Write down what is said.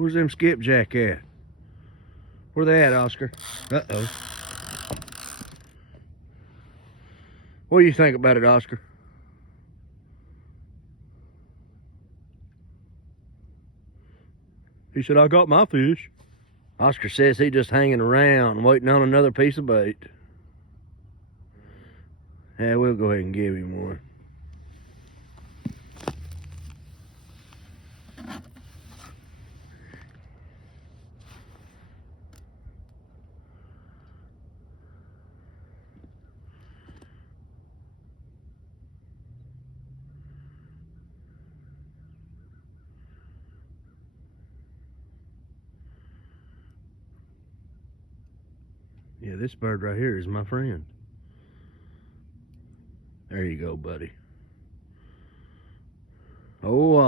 Where's them skipjack at? Where they at, Oscar? Uh-oh. What do you think about it, Oscar? He said, I got my fish. Oscar says he just hanging around waiting on another piece of bait. Yeah, we'll go ahead and give him one. Yeah, this bird right here is my friend. There you go, buddy. Oh,